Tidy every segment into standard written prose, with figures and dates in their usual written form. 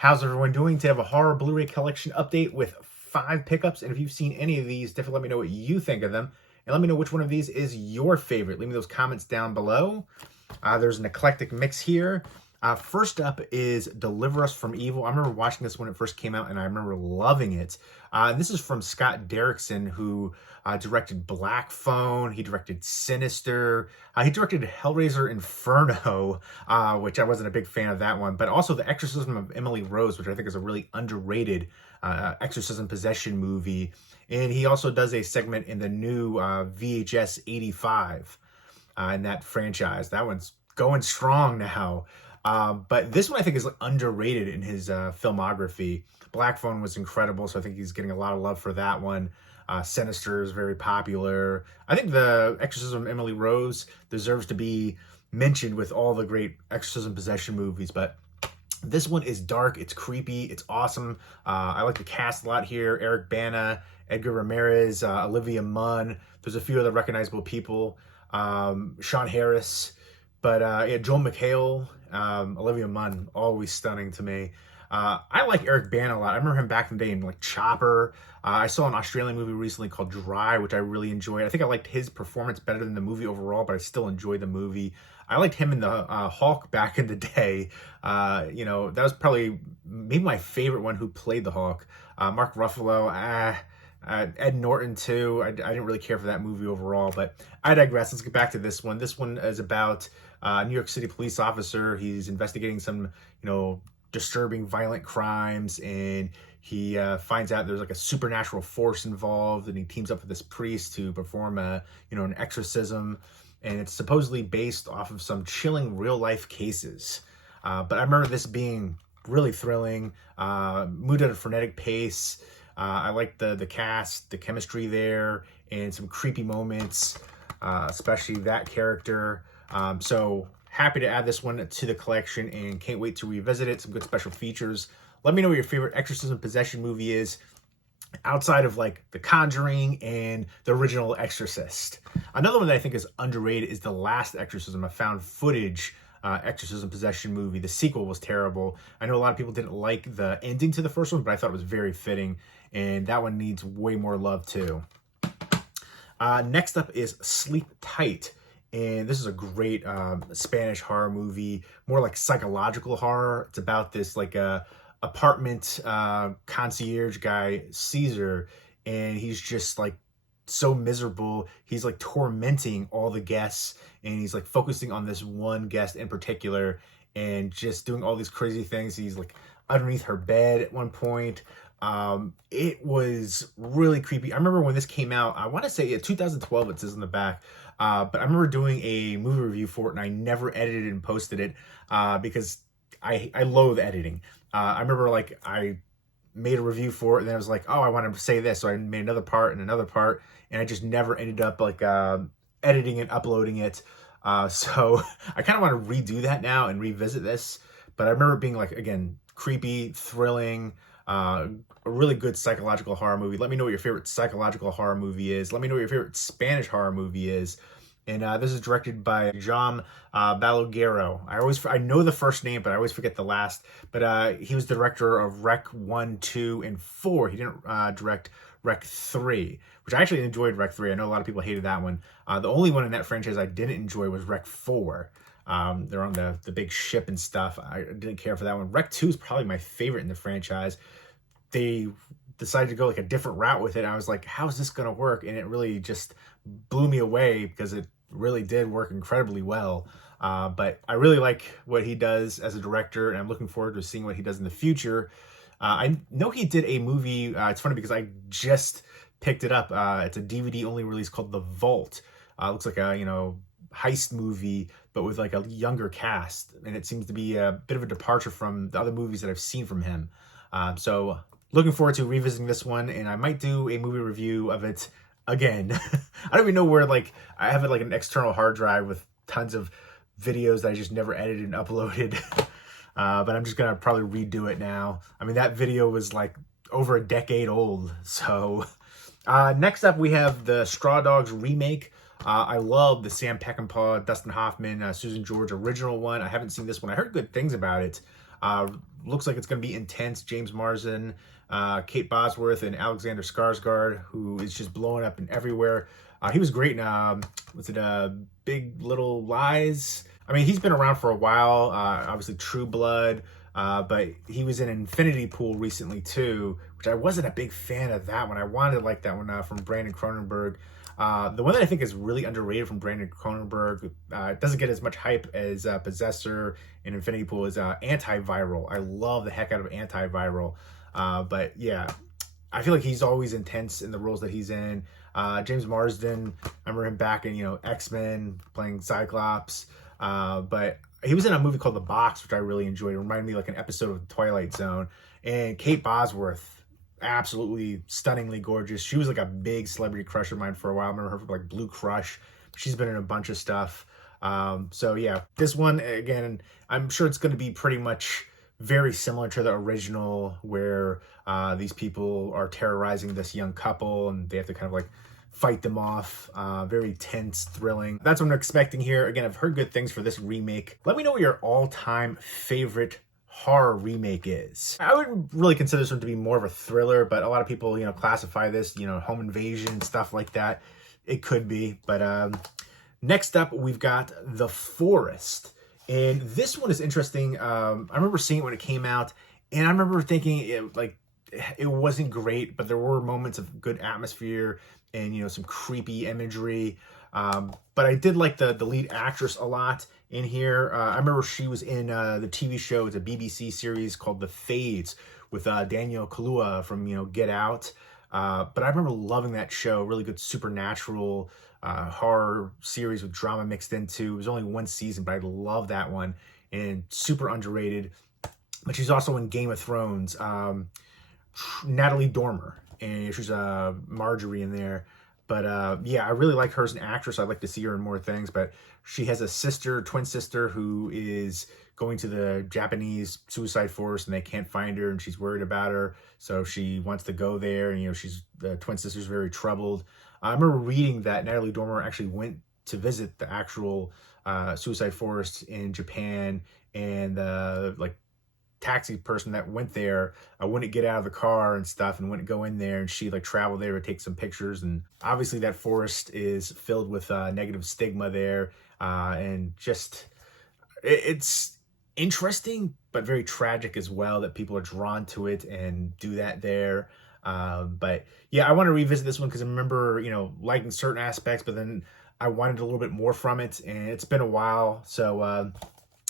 How's everyone doing? Today I have a horror Blu-ray collection update with 5 pickups, and if you've seen any of these, definitely let me know what you think of them, and let me know which one of these is your favorite. Leave me those comments down below. There's an eclectic mix here. First up is Deliver Us from Evil. I remember watching this when it first came out, and I remember loving it. This is from Scott Derrickson, who directed Black Phone. He directed Sinister. He directed Hellraiser Inferno, which I wasn't a big fan of that one, but also The Exorcism of Emily Rose, which I think is a really underrated exorcism possession movie. And he also does a segment in the new VHS 85 in that franchise. That one's going strong now. But this one I think is underrated in his filmography. Black Phone was incredible, so I think he's getting a lot of love for that one. Sinister is very popular. I think The Exorcism of Emily Rose deserves to be mentioned with all the great exorcism possession movies, but this one is dark, it's creepy, it's awesome. I like the cast a lot here. Eric Bana, Edgar Ramirez, Olivia Munn. There's a few other recognizable people. Sean Harris. But yeah, Joel McHale, Olivia Munn, always stunning to me. I like Eric Bana a lot. I remember him back in the day in like Chopper. I saw an Australian movie recently called Dry, which I really enjoyed. I think I liked his performance better than the movie overall, but I still enjoyed the movie. I liked him in the Hulk back in the day. You know, that was probably maybe my favorite one who played the Hulk. Mark Ruffalo, Ed Norton too. I didn't really care for that movie overall, but I digress. Let's get back to this one. This one is about a New York City police officer. He's investigating some, disturbing violent crimes, and he finds out there's like a supernatural force involved, and he teams up with this priest to perform an exorcism, and it's supposedly based off of some chilling real life cases. But I remember this being really thrilling, moved at a frenetic pace. I like the cast, the chemistry there, and some creepy moments, especially that character. So happy to add this one to the collection and can't wait to revisit it. Some good special features. Let me know what your favorite exorcism possession movie is outside of like The Conjuring and the original Exorcist. Another one that I think is underrated is The Last Exorcism, a found footage exorcism possession movie. The sequel was terrible. I know a lot of people didn't like the ending to the first one, but I thought it was very fitting, and that one needs way more love too. Next up is Sleep Tight, and this is a great Spanish horror movie, more like psychological horror. It's about this like apartment concierge guy, Caesar, and he's just like so miserable. He's like tormenting all the guests, and he's like focusing on this one guest in particular and just doing all these crazy things. He's like underneath her bed at one point. It was really creepy. I remember when this came out, I want to say 2012, it says in the back, but I remember doing a movie review for it, and I never edited it and posted it because I loathe editing. I remember like I made a review for it, and then I was like, oh, I want to say this, so I made another part, and I just never ended up like editing and uploading it. So I kind of want to redo that now and revisit this. But I remember it being like, again, creepy, thrilling, a really good psychological horror movie. Let me know what your favorite psychological horror movie is. Let me know what your favorite Spanish horror movie is. And this is directed by Jaume Balaguerro. I know the first name, but I always forget the last. But he was the director of Rec 1, 2, and 4. He didn't direct Rec 3, which I actually enjoyed Rec 3. I know a lot of people hated that one. The only one in that franchise I didn't enjoy was Rec 4. They're on the big ship and stuff. I didn't care for that one. Rec 2 is probably my favorite in the franchise. They decided to go like a different route with it. I was like, how is this going to work? And it really just blew me away because it really did work incredibly well. But I really like what he does as a director, and I'm looking forward to seeing what he does in the future. I know he did a movie. It's funny because I just picked it up. It's a DVD only release called The Vault. Looks like a heist movie, but with like a younger cast, and it seems to be a bit of a departure from the other movies that I've seen from him. So looking forward to revisiting this one, and I might do a movie review of it again. I don't even know where, like, I have like an external hard drive with tons of videos that I just never edited and uploaded. But I'm just gonna probably redo it now. I mean, that video was like over a decade old. So next up we have the Straw Dogs remake. I love the Sam Peckinpah, Dustin Hoffman, Susan George original one. I haven't seen this one. I heard good things about it. Looks like it's going to be intense. James Marsden, Kate Bosworth, and Alexander Skarsgård, who is just blowing up and everywhere. He was great in, Big Little Lies? I mean, he's been around for a while. Obviously, True Blood. But he was in Infinity Pool recently too, which I wasn't a big fan of that one. I wanted to like that one from Brandon Cronenberg. The one that I think is really underrated from Brandon Cronenberg, it doesn't get as much hype as Possessor and Infinity Pool, is Antiviral. I love the heck out of Antiviral. But yeah, I feel like he's always intense in the roles that he's in. James Marsden, I remember him back in, X-Men, playing Cyclops. But he was in a movie called The Box, which I really enjoyed. It reminded me like an episode of The Twilight Zone. And Kate Bosworth, absolutely stunningly gorgeous. She was like a big celebrity crush of mine for a while. I remember her from like Blue Crush. She's been in a bunch of stuff. So yeah, this one, again, I'm sure it's going to be pretty much very similar to the original, where these people are terrorizing this young couple and they have to kind of like fight them off. Very tense, thrilling. That's what I'm expecting here. Again, I've heard good things for this remake. Let me know what your all-time favorite horror remake is. I would really consider this one to be more of a thriller, but a lot of people, classify this, home invasion, stuff like that. It could be, but next up, we've got The Forest. And this one is interesting. I remember seeing it when it came out, and I remember thinking it wasn't great, but there were moments of good atmosphere and some creepy imagery. But I did like the lead actress a lot in here. I remember she was in the TV show. It's a BBC series called The Fades with Daniel Kaluuya from Get Out. But I remember loving that show. Really good supernatural horror series with drama mixed into. It was only one season, but I love that one, and super underrated. But she's also in Game of Thrones. Natalie Dormer, and she's Marjorie in there. But yeah, I really like her as an actress. I'd like to see her in more things. But she has a twin sister, who is going to the Japanese suicide force, and they can't find her, and she's worried about her. So she wants to go there, and the twin sister's very troubled. I remember reading that Natalie Dormer actually went to visit the actual suicide forest in Japan, and taxi person that went there wouldn't get out of the car and stuff and wouldn't go in there, and she traveled there to take some pictures. And obviously that forest is filled with negative stigma there, and just it's interesting but very tragic as well that people are drawn to it and do that there. But yeah, I want to revisit this one because I remember liking certain aspects, but then I wanted a little bit more from it, and it's been a while. So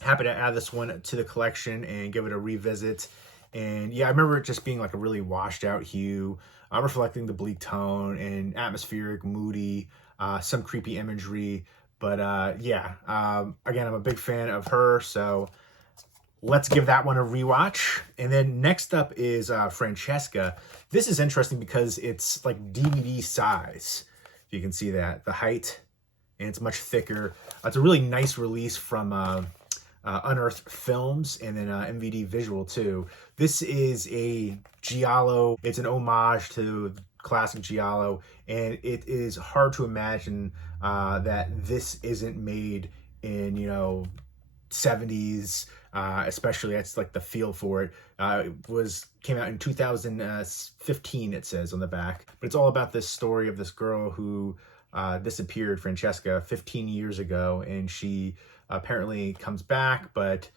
happy to add this one to the collection and give it a revisit. And yeah, I remember it just being like a really washed out hue, reflecting the bleak tone and atmospheric, moody, some creepy imagery. But yeah, again, I'm a big fan of her, so let's give that one a rewatch. And then next up is Francesca. This is interesting because it's like DVD size. If you can see that, the height, and it's much thicker. It's a really nice release from Unearthed Films, and then MVD Visual too. This is a Giallo. It's an homage to classic Giallo, and it is hard to imagine that this isn't made in 70s, especially. That's like the feel for it. It came out in 2015, it says on the back. But it's all about this story of this girl who disappeared, Francesca, 15 years ago, and she apparently comes back, but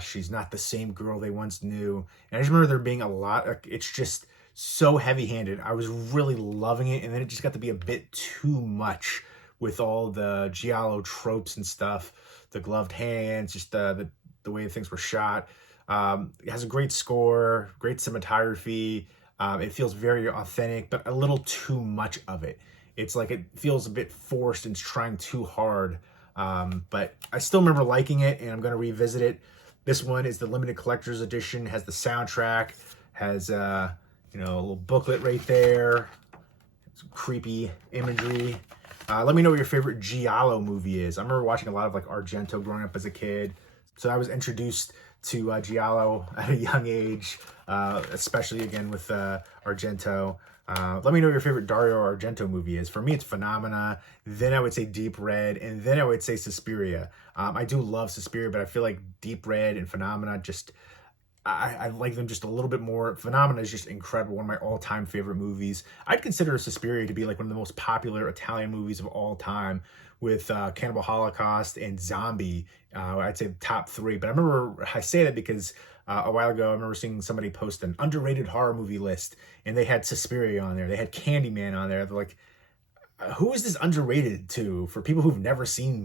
she's not the same girl they once knew. And I just remember there being a lot. It's just so heavy-handed. I was really loving it, and then it just got to be a bit too much with all the Giallo tropes and stuff. The gloved hands, just the way things were shot. It has a great score, great cinematography. It feels very authentic, but a little too much of it. It's like it feels a bit forced and it's trying too hard. But I still remember liking it, and I'm going to revisit it. This one is the limited collector's edition, has the soundtrack, has a little booklet right there, some creepy imagery. Let me know what your favorite Giallo movie is. I remember watching a lot of Argento growing up as a kid, so I was introduced to Giallo at a young age, especially again with Argento. Let me know what your favorite Dario Argento movie is. For me, it's Phenomena. Then I would say Deep Red, and then I would say Suspiria. I do love Suspiria, but I feel like Deep Red and Phenomena just I like them just a little bit more. Phenomena is just incredible. One of my all-time favorite movies. I'd consider Suspiria to be like one of the most popular Italian movies of all time, with Cannibal Holocaust and Zombie. I'd say the top three. But I say that because a while ago I remember seeing somebody post an underrated horror movie list, and they had Suspiria on there. They had Candyman on there. They're like, who is this underrated to? For people who've never seen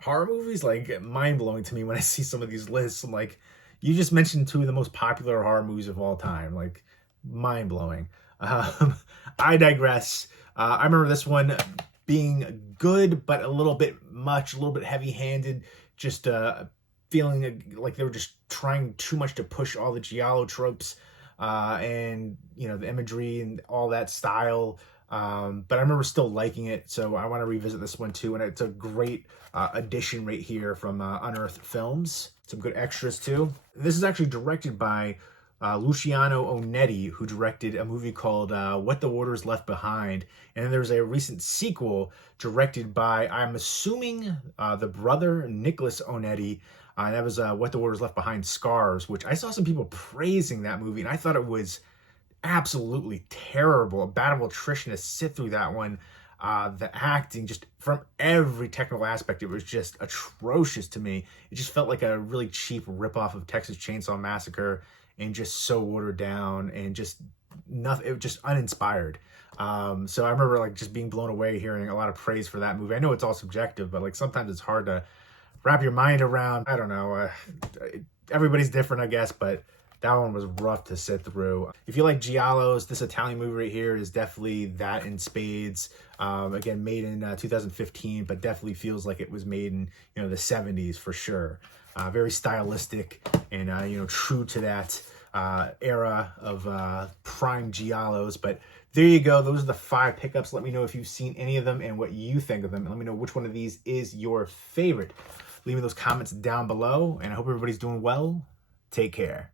horror movies? Like, mind-blowing to me when I see some of these lists. I'm like, you just mentioned two of the most popular horror movies of all time. Like, mind-blowing. I digress. I remember this one being good, but a little bit heavy-handed. Just feeling like they were just trying too much to push all the Giallo tropes and, the imagery and all that style. But I remember still liking it, so I want to revisit this one too. And it's a great addition right here from Unearthed Films. Some good extras too. This is actually directed by Luciano Onetti, who directed a movie called What the Waters Left Behind. And then there's a recent sequel directed by, I'm assuming, the brother Nicholas Onetti. And that was What the Waters Left Behind, Scars, which I saw some people praising that movie, and I thought it was absolutely terrible. A battle of attrition to sit through that one. The acting, just from every technical aspect, it was just atrocious to me. It just felt like a really cheap ripoff of Texas Chainsaw Massacre, and just so watered down and just nothing. It was just uninspired. So I remember like just being blown away hearing a lot of praise for that movie. I know it's all subjective, but like sometimes it's hard to wrap your mind around. I don't know. Everybody's different, I guess, but that one was rough to sit through. If you like Giallos, this Italian movie right here is definitely that in spades. Again, made in 2015, but definitely feels like it was made in the 70s for sure. Very stylistic and true to that era of prime Giallos. But there you go. Those are the 5 pickups. Let me know if you've seen any of them and what you think of them. And let me know which one of these is your favorite. Leave me those comments down below. And I hope everybody's doing well. Take care.